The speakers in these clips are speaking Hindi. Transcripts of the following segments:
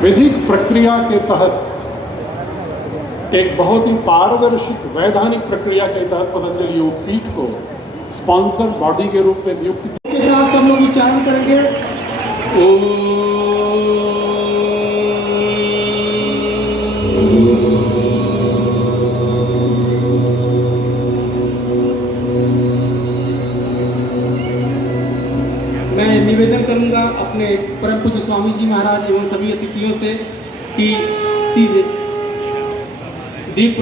विधिक प्रक्रिया के तहत, एक बहुत ही पारदर्शी वैधानिक प्रक्रिया के तहत पतंजलि योग पीठ को स्पॉन्सर बॉडी के रूप में नियुक्त किया। के साथ हम लोग उच्चारण करेंगे मैं निवेदन करूंगा अपने परम पूज्य स्वामी जी महाराज एवं सभी अतिथियों से कि सीधे दीप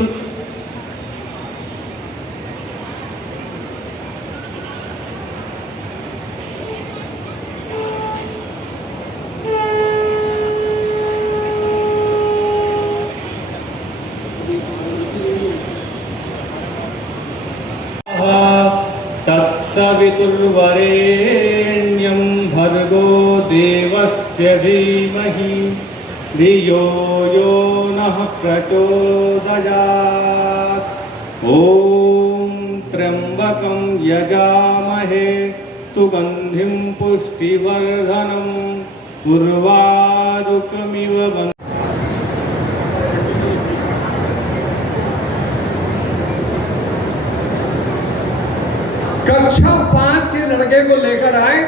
तत्सवितुर्वरेण्यं भर्गो देवस्य धीमहि धियो यो नः प्रचोदयात्। ॐ त्र्यम्बकं यजामहे सुगन्धिं पुष्टिवर्धनं उर्वारुकमिव कक्षा 5 के लड़के को लेकर आए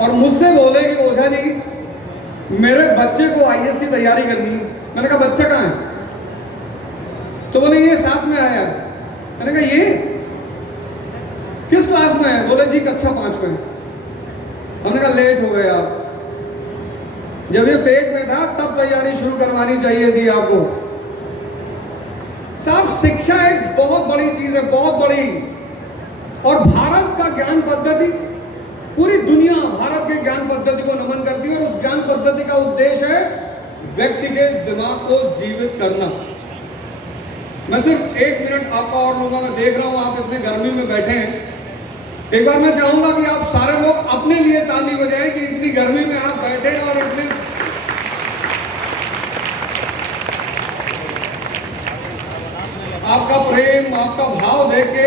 और मुझसे बोले कि ओझा जी मेरे बच्चे को आईएएस की तैयारी करनी है। मैंने कहा बच्चा कहाँ है? तो बोले ये साथ में आया। मैंने कहा ये किस क्लास में है? बोले जी कक्षा 5 में। हमने कहा लेट हो गए आप, जब ये पेट में था तब तैयारी शुरू करवानी चाहिए थी आपको। साहब शिक्षा एक बहुत बड़ी चीज है, बहुत बड़ी। और भारत का ज्ञान पद्धति, पूरी दुनिया भारत के ज्ञान पद्धति को नमन करती है और उस ज्ञान पद्धति का उद्देश्य है व्यक्ति के दिमाग को जीवित करना। मैं सिर्फ 1 मिनट आपका और लूंगा। मैं देख रहा हूं आप इतने गर्मी में बैठे हैं। एक बार मैं चाहूंगा कि आप सारे लोग अपने लिए ताली बजाएं कि इतनी गर्मी में आप बैठे हैं और इतने आपका प्रेम, आपका भाव देके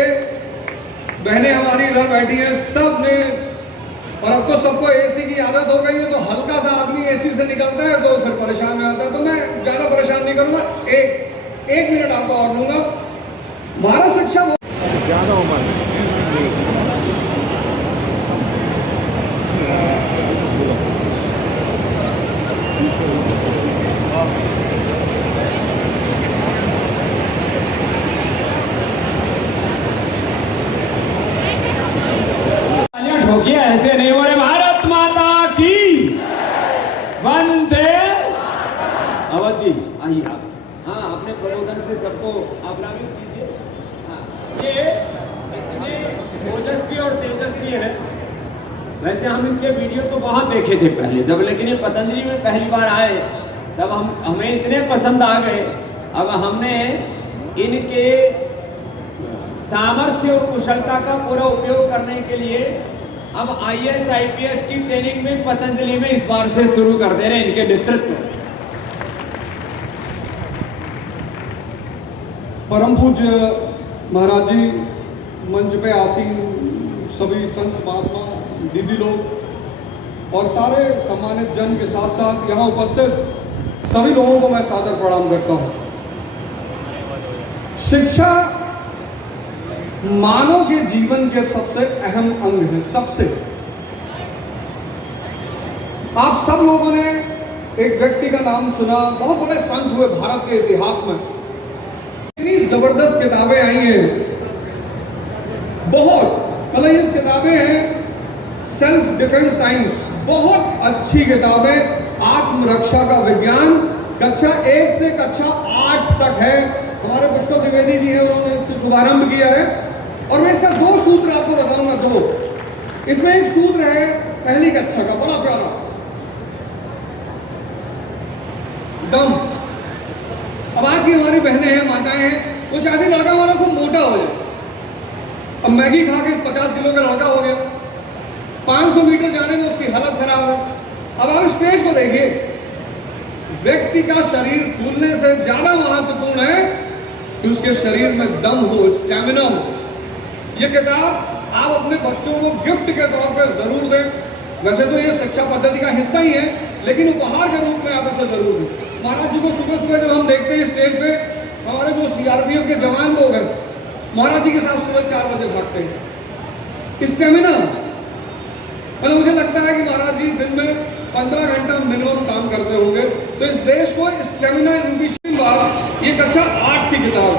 बहनें हमारी इधर बैठी हैं सब ने। और अब तो सबको एसी की आदत हो गई है, तो हल्का सा आदमी एसी से निकलता है तो फिर परेशान हो जाता है। तो मैं ज्यादा परेशान नहीं करूंगा, एक मिनट आपको और लूंगा। भारत शिक्षा ज्यादा उम्र ठोकिए, ऐसे नहीं बोले। भारत माता की वंदे। अवध जी आइए आप। हाँ, अपने प्रबोधन से सबको आप लाभित कीजिए। हाँ, ये इतने ओजस्वी और तेजस्वी है। वैसे हम इनके वीडियो तो बहुत देखे थे पहले, जब लेकिन ये पतंजलि में पहली बार आए तब हमें इतने पसंद आ गए। अब हमने इनके सामर्थ्य और कुशलता का पूरा उपयोग करने के लिए अब आईएएस आईपीएस की ट्रेनिंग में पतंजलि में इस बार से शुरू कर दे रहे हैं इनके नेतृत्व। परम पूज्य महाराज जी, मंच पे आसीन सभी संत महात्मा दीदी लोग और सारे सम्मानित जन के साथ साथ यहाँ उपस्थित सभी लोगों को मैं सादर प्रणाम करता हूँ। शिक्षा मानव के जीवन के सबसे अहम अंग है। सबसे आप सब लोगों ने एक व्यक्ति का नाम सुना, बहुत बड़े संत हुए भारत के इतिहास में। इतनी जबरदस्त किताबें आई हैं, बहुत मतलब इस किताबें हैं सेल्फ डिफेंस साइंस, बहुत अच्छी किताबें। आत्मरक्षा का विज्ञान कक्षा 1 से कक्षा 8 तक है। हमारे पुष्कर त्रिवेदी जी हैं, उन्होंने इसको शुभारंभ किया है। और मैं इसका 2 सूत्र आपको बताऊंगा। 2 इसमें एक सूत्र है पहली कक्षा का, बड़ा प्यारा, दम। अब आज की हमारी बहनें हैं, माताएं हैं, वो चाहती लड़का हमारा खूब मोटा हो जाए। अब मैगी खा के 50 किलो का लड़का हो गया, 500 मीटर जाने में उसकी हालत खराब है। अब आप इस पेज को देखिए, व्यक्ति का शरीर फूलने से ज्यादा महत्वपूर्ण है कि उसके शरीर में दम हो, स्टैमिना हो। ये किताब आप अपने बच्चों को गिफ्ट के तौर पे जरूर दें। वैसे तो ये शिक्षा पद्धति का हिस्सा ही है, लेकिन उपहार के रूप में आप इसे जरूर दें। महाराज जी को सुबह सुबह जब हम देखते हैं स्टेज पे, हमारे जो सीआरपीएफ के जवान लोग हैं महाराज जी के साथ सुबह 4 बजे भागते हैं। स्टेमिना, मतलब मुझे लगता है कि महाराज जी दिन में 15 घंटा मिनिमम काम करते होंगे। तो इस देश को स्टेमिना ये कक्षा 8 की किताब,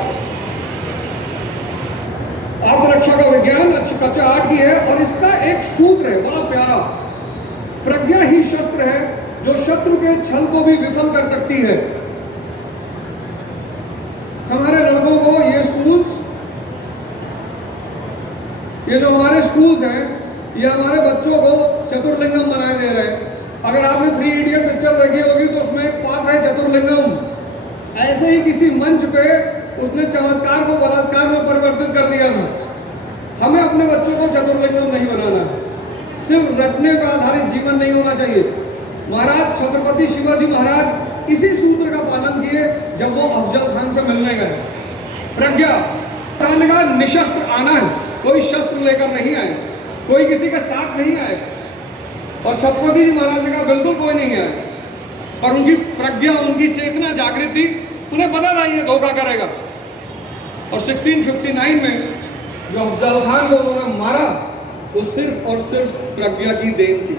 आत्मरक्षा का विज्ञान कक्षा 8 की है, और इसका एक सूत्र है बड़ा प्यारा, प्रज्ञा ही शस्त्र है जो शत्रु के छल को भी विफल कर सकती है। हमारे लड़कों को ये स्कूल्स, ये जो हमारे स्कूल्स हैं, ये हमारे बच्चों को चतुर्लिंगम बनाए दे रहे हैं। अगर आपने 3 इडियट पिक्चर देखी होगी तो उसमें एक पात्र है चतुर्लिंगम। ऐसे ही किसी मंच पे उसने चमत्कार को बलात्कार में परिवर्तित कर दिया था। हमें अपने बच्चों को चतुर्लिंगम नहीं बनाना है, सिर्फ रटने पर आधारित जीवन नहीं होना चाहिए। महाराज छत्रपति शिवाजी महाराज इसी सूत्र का पालन किए जब वो अफजल खान से मिलने गए। प्रज्ञा, ने कहा निशस्त्र आना है, कोई शस्त्र लेकर नहीं आए, कोई किसी के साथ नहीं आए। और छत्रपति जी महाराज ने कहा बिल्कुल कोई नहीं आए, पर उनकी प्रज्ञा, उनकी चेतना जागृत थी, उन्हें पता था ये धोखा करेगा। और 1659 में जो अफजल खान को उन्होंने मारा वो सिर्फ और सिर्फ प्रज्ञा की देन थी।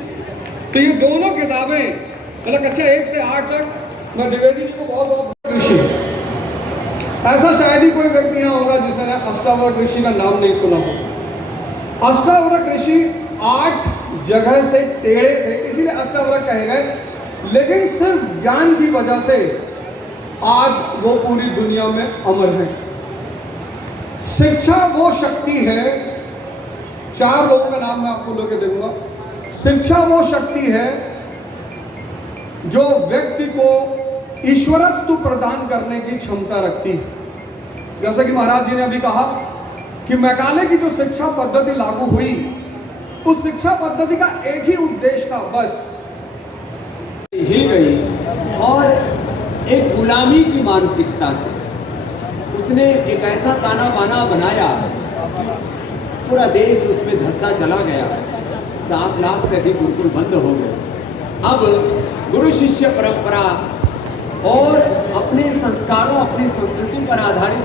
तो ये दोनों किताबें, मतलब कक्षा 1 से 8 तक, मैं द्विवेदी जी को बहुत बहुत ऋषि, ऐसा शायद ही कोई व्यक्ति यहाँ होगा जिसने अष्टावक्र ऋषि का नाम नहीं सुना हो। अष्टावक्र ऋषि 8 जगह से टेढ़े थे, इसीलिए अष्टावक्र कहे गए, लेकिन सिर्फ ज्ञान की वजह से आज वो पूरी दुनिया में अमर है। शिक्षा वो शक्ति है, 4 लोगों का नाम मैं आपको लेके दूंगा। शिक्षा वो शक्ति है जो व्यक्ति को ईश्वरत्व प्रदान करने की क्षमता रखती है। जैसा कि महाराज जी ने अभी कहा कि मैकाले की जो शिक्षा पद्धति लागू हुई, उस शिक्षा पद्धति का एक ही उद्देश्य था, बस हिल गई और एक गुलामी की मानसिकता से उसने एक ऐसा ताना बाना बनाया, पूरा देश उसमें धंसता चला गया। 7 लाख से अधिक गुरुकुल बंद हो गए। अब गुरु शिष्य परंपरा और अपने संस्कारों, अपनी संस्कृति पर आधारित